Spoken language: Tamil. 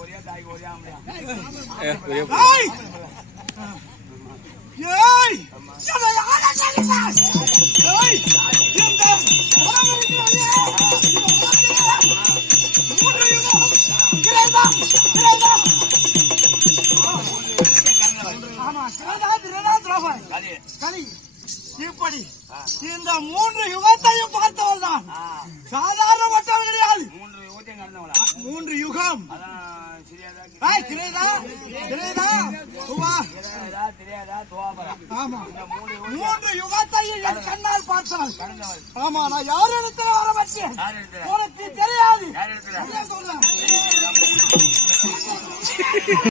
ஒரே தாய்க்கு ஒரே ஆம்பளையா இப்படி இந்த 3 யுகத்தையும் பார்த்தவள் தான் சாதாரணப்பட்டவள் கிடையாது. 3 யுகம் ஆமா 3 யுகத்தையும் என் கண்ணால் பார்த்தவள். ஆமா நான் யார் இடத்துல வர வச்சேன் உனக்கு தெரியாது.